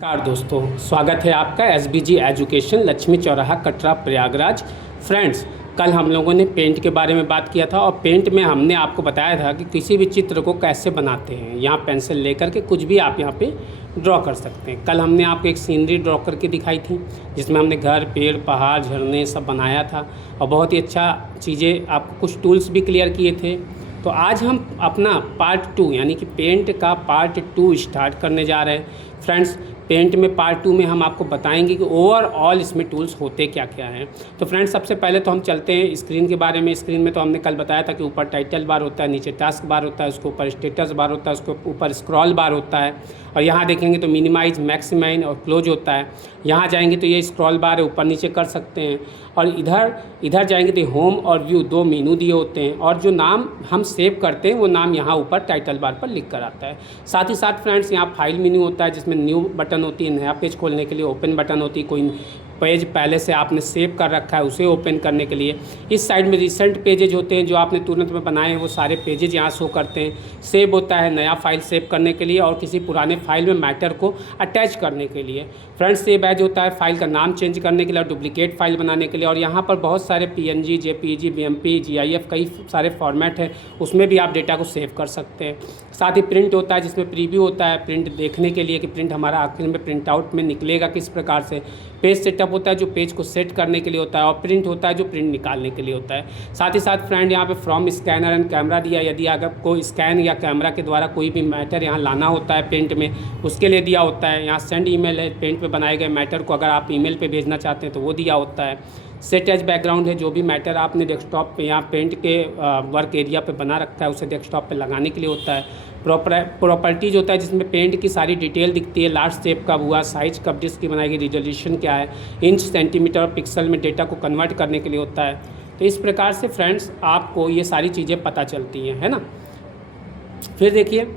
नमस्कार दोस्तों, स्वागत है आपका एसबीजी एजुकेशन लक्ष्मी चौराहा कटरा प्रयागराज। फ्रेंड्स, कल हम लोगों ने पेंट के बारे में बात किया था और पेंट में हमने आपको बताया था कि किसी भी चित्र को कैसे बनाते हैं। यहाँ पेंसिल लेकर के कुछ भी आप यहाँ पे ड्रॉ कर सकते हैं। कल हमने आपको एक सीनरी ड्रॉ करके दिखाई थी जिसमें हमने घर, पेड़, पहाड़, झरने सब बनाया था और बहुत ही अच्छा चीज़ें, आपको कुछ टूल्स भी क्लियर किए थे। तो आज हम अपना पार्ट 2 यानी कि पेंट का पार्ट 2 स्टार्ट करने जा रहे हैं। फ्रेंड्स, पेंट में पार्ट 2 में हम आपको बताएंगे कि ओवरऑल इसमें टूल्स होते क्या क्या हैं। तो फ्रेंड्स, सबसे पहले तो हम चलते हैं स्क्रीन के बारे में। स्क्रीन में तो हमने कल बताया था कि ऊपर टाइटल बार होता है, नीचे टास्क बार होता है, उसके ऊपर स्टेटस बार होता है, उसके ऊपर स्क्रॉल बार होता है और यहाँ देखेंगे तो मिनिमाइज, मैक्सिमाइज और क्लोज होता है। यहाँ जाएंगे तो ये स्क्रॉल बार है, ऊपर नीचे कर सकते हैं। और इधर जाएंगे तो होम और व्यू दो मेनू दिए होते हैं और जो नाम हम सेव करते हैं वो नाम यहाँ ऊपर टाइटल बार पर लिख कर आता है। साथ ही साथ फ्रेंड्स, यहाँ फाइल मेन्यू होता है जिसमें न्यू बटन होती है, नया पेज खोलने के लिए ओपन बटन होती है, कोई पेज पहले से आपने सेव कर रखा है उसे ओपन करने के लिए। इस साइड में रिसेंट पेजेज होते हैं जो आपने तुरंत में बनाए हैं, वो सारे पेजेज यहाँ शो करते हैं। सेव होता है नया फाइल सेव करने के लिए और किसी पुराने फाइल में मैटर को अटैच करने के लिए। फ्रेंड्स, सेव एज होता है फाइल का नाम चेंज करने के लिए और डुप्लीकेट फाइल बनाने के लिए। और यहाँ पर बहुत सारे PNG, JPG, BMP, GIF कई सारे फॉर्मेट है, उसमें भी आप डेटा को सेव कर सकते हैं। साथ ही प्रिंट होता है जिसमें प्रीव्यू होता है प्रिंट देखने के लिए कि प्रिंट हमारा आखिर में प्रिंट आउट में निकलेगा किस प्रकार से। पेज सेटअप होता है जो पेज को सेट करने के लिए होता है और प्रिंट होता है जो प्रिंट निकालने के लिए होता है। साथ ही साथ फ्रेंड, यहाँ पे फ्रॉम स्कैनर एंड कैमरा दिया, यदि अगर कोई स्कैन या कैमरा के द्वारा कोई भी मैटर यहाँ लाना होता है पेंट में, उसके लिए दिया होता है। यहाँ सेंड ईमेल है, पेंट पे बनाए गए मैटर को अगर आप ईमेल पे भेजना चाहते हैं तो वो दिया होता है। सेट एज बैकग्राउंड है, जो भी मैटर आपने डेस्कटॉप पे यहाँ पेंट के वर्क एरिया पे बना रखा है उसे डेस्कटॉप पे लगाने के लिए होता है। प्रॉपर्टीज होता है जिसमें पेंट की सारी डिटेल दिखती है, लार्ज शेप कब हुआ, साइज कब डिस्क की बनाएगी, रिजोल्यूशन क्या है, इंच, सेंटीमीटर और पिक्सल में डेटा को कन्वर्ट करने के लिए होता है। तो इस प्रकार से फ्रेंड्स आपको ये सारी चीज़ें पता चलती हैं, है ना। फिर देखिए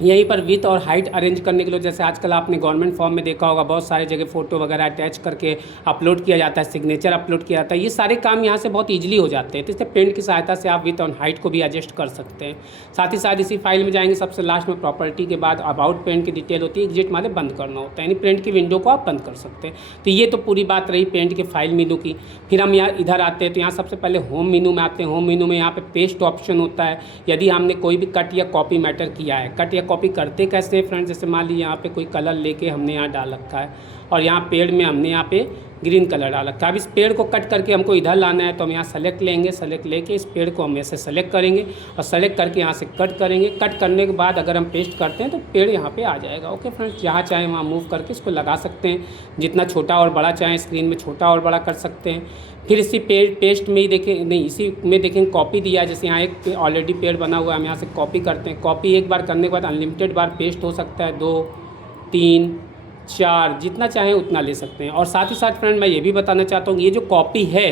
यहीं पर विथ और हाइट अरेंज करने के लिए, जैसे आजकल आपने गवर्नमेंट फॉर्म में देखा होगा बहुत सारे जगह फ़ोटो वगैरह अटैच करके अपलोड किया जाता है, सिग्नेचर अपलोड किया जाता है। ये सारे काम यहाँ से बहुत ईजिली हो जाते हैं। तो इससे पेंट की सहायता से आप विथ और हाइट को भी एडजस्ट कर सकते हैं। साथ ही साथ इसी फाइल में जाएंगे, सबसे लास्ट में प्रॉपर्टी के बाद अबाउट पेंट की डिटेल होती है, एग्जिट माने बंद करना होता है, यानी पेंट की विंडो को आप बंद कर सकते हैं। तो ये तो पूरी बात रही पेंट के फाइल मेनू की। फिर हम यहाँ इधर आते हैं तो यहाँ सबसे पहले होम मेनू में आते हैं। होम मेनू में यहाँ पे पेस्ट ऑप्शन होता है। यदि हमने कोई भी कट या कॉपी मैटर किया है, कट या कॉपी करते कैसे फ्रेंड्स, जैसे मान लीजिए यहाँ पे कोई कलर लेके हमने यहाँ डाल रखा है और यहाँ पेड़ में हमने यहाँ पे ग्रीन कलर डाल रखा है। अब इस पेड़ को कट करके हमको इधर लाना है तो हम यहाँ सेलेक्ट लेंगे, सेलेक्ट लेके इस पेड़ को हम ऐसे सेलेक्ट करेंगे और सेलेक्ट करके यहाँ से कट करेंगे। कट करने के बाद अगर हम पेस्ट करते हैं तो पेड़ यहाँ पे आ जाएगा। ओके फ्रेंड्स, जहाँ चाहें वहाँ मूव करके इसको लगा सकते हैं, जितना छोटा और बड़ा चाहें स्क्रीन में छोटा और बड़ा कर सकते हैं। फिर इसी पेस्ट में ही देखें, नहीं इसी में देखें कॉपी दिया है, जैसे यहाँ एक ऑलरेडी पेड़ बना हुआ है, हम यहाँ से कॉपी करते हैं। कॉपी एक बार करने के बाद अनलिमिटेड बार पेस्ट हो सकता है, 2, 3, 4 जितना चाहें उतना ले सकते हैं। और साथ ही साथ फ्रेंड मैं ये भी बताना चाहता हूँ, ये जो कॉपी है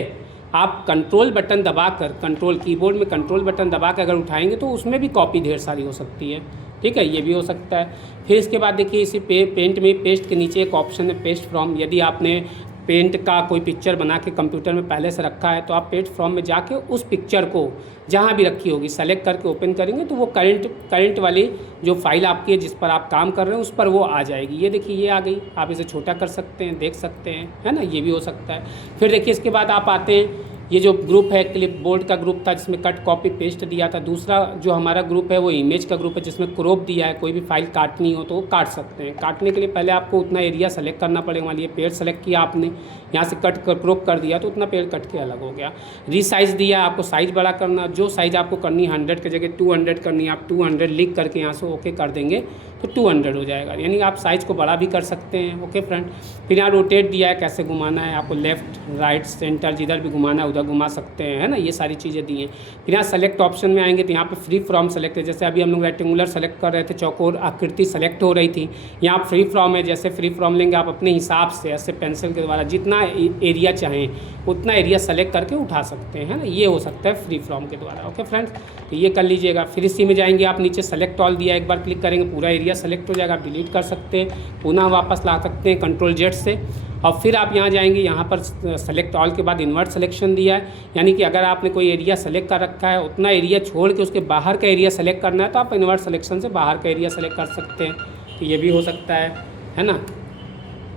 आप कंट्रोल बटन दबाकर, कंट्रोल कीबोर्ड में कंट्रोल बटन दबा कर अगर उठाएंगे तो उसमें भी कॉपी ढेर सारी हो सकती है। ठीक है, ये भी हो सकता है। फिर इसके बाद देखिए इसी पेंट में पेस्ट के नीचे एक ऑप्शन है पेस्ट फ्रॉम। यदि आपने पेंट का कोई पिक्चर बना के कंप्यूटर में पहले से रखा है तो आप पेस्ट फ्रॉम में जाके उस पिक्चर को जहाँ भी रखी होगी सेलेक्ट करके ओपन करेंगे तो वो करंट वाली जो फाइल आपकी है जिस पर आप काम कर रहे हैं उस पर वो आ जाएगी। ये देखिए ये आ गई, आप इसे छोटा कर सकते हैं, देख सकते हैं, है ना, ये भी हो सकता है। फिर देखिए इसके बाद आप आते हैं, ये जो ग्रुप है क्लिप बोर्ड का ग्रुप था जिसमें कट कॉपी पेस्ट दिया था। दूसरा जो हमारा ग्रुप है वो इमेज का ग्रुप है जिसमें क्रॉप दिया है, कोई भी फाइल काटनी हो तो वो काट सकते हैं। काटने के लिए पहले आपको उतना एरिया सेलेक्ट करना पड़ेगा। मान लीजिए पेड़ सेलेक्ट किया आपने, यहाँ से कट कर क्रॉप कर दिया तो उतना पेड़ कट के अलग हो गया। रीसाइज दिया, आपको साइज़ बड़ा करना, जो साइज़ आपको करनी 100 की जगह 200 करनी है, आप 200 लिख करके यहाँ से ओके कर देंगे तो 200 हो जाएगा, यानी आप साइज़ को बड़ा भी कर सकते हैं। ओके फ्रेंड, फिर यहाँ रोटेट दिया है, कैसे घुमाना है आपको, लेफ्ट राइट सेंटर जिधर भी घुमाना है उधर घुमा सकते हैं, है ना, ये सारी चीज़ें दी हैं। फिर यहाँ सेलेक्ट ऑप्शन में आएंगे तो यहाँ पे फ्री फ्रॉम सेलेक्ट है। जैसे अभी हम लोग रेक्टेंगुलर सेलेक्ट कर रहे थे, चौकोर आकृति सेलेक्ट हो रही थी, यहाँ फ्री फ्रॉम है। जैसे फ्री फ्रॉम लेंगे आप अपने हिसाब से ऐसे पेंसिल के द्वारा जितना एरिया चाहें उतना एरिया सेलेक्ट करके उठा सकते हैं, है ना, ये हो सकता है फ्री फ्रॉम के द्वारा। ओके फ्रेंड्स, तो ये कर लीजिएगा। फिर इसी में जाएंगे आप, नीचे सेलेक्ट ऑल दिया, एक बार क्लिक करेंगे पूरा एरिया सेलेक्ट हो जाएगा, आप डिलीट कर सकते हैं, पुनः वापस ला सकते हैं Ctrl+Z से। और फिर आप यहाँ जाएंगे, यहाँ पर सेलेक्ट ऑल के बाद इन्वर्ट सिलेक्शन दिया है, यानी कि अगर आपने कोई एरिया सेलेक्ट कर रखा है उतना एरिया छोड़ के उसके बाहर का एरिया सेलेक्ट करना है तो आप इन्वर्ट सिलेक्शन से बाहर का एरिया सेलेक्ट कर सकते हैं, तो ये भी हो सकता है ना।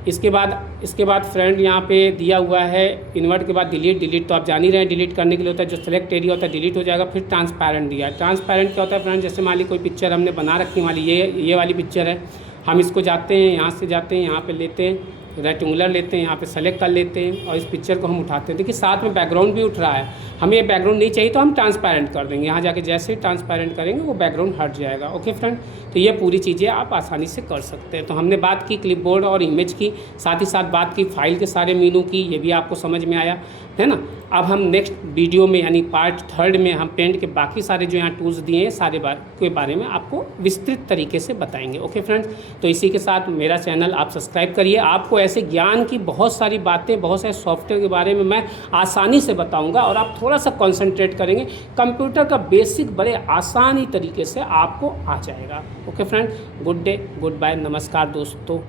इसके बाद फ्रेंड यहाँ पे दिया हुआ है इन्वर्ट के बाद डिलीट तो आप जान ही रहे हैं डिलीट करने के लिए होता है, जो सेलेक्ट एरिया होता है डिलीट हो जाएगा। फिर ट्रांसपेरेंट दिया है। ट्रांसपेरेंट क्या होता है फ्रेंड, जैसे मान ली कोई पिक्चर हमने बना रखी, मान ली ये वाली पिक्चर है, हम इसको जाते हैं यहाँ से जाते हैं यहाँ पे लेते हैं रेक्टेंगुलर लेते हैं, यहाँ पे सेलेक्ट कर लेते हैं और इस पिक्चर को हम उठाते हैं। देखिए साथ में बैकग्राउंड भी उठ रहा है, हमें ये बैकग्राउंड नहीं चाहिए तो हम ट्रांसपेरेंट कर देंगे। यहाँ जाके जैसे ही ट्रांसपेरेंट करेंगे वो बैकग्राउंड हट जाएगा। ओके फ्रेंड, तो ये पूरी चीज़ें आप आसानी से कर सकते हैं। तो हमने बात की क्लिपबोर्ड और इमेज की, साथ ही साथ बात की फाइल के सारे मीनू की, ये भी आपको समझ में आया है ना। अब हम नेक्स्ट वीडियो में यानी पार्ट 3 में हम पेंट के बाकी सारे जो यहाँ टूल्स दिए हैं सारे के बारे में आपको विस्तृत तरीके से बताएंगे। ओके फ्रेंड्स, तो इसी के साथ मेरा चैनल आप सब्सक्राइब करिए। आपको ऐसे ज्ञान की बहुत सारी बातें, बहुत सारे सॉफ्टवेयर के बारे में मैं आसानी से बताऊंगा और आप थोड़ा सा कंसंट्रेट करेंगे, कंप्यूटर का बेसिक बड़े आसानी तरीके से आपको आ जाएगा। Okay friend, good day, goodbye, नमस्कार दोस्तों।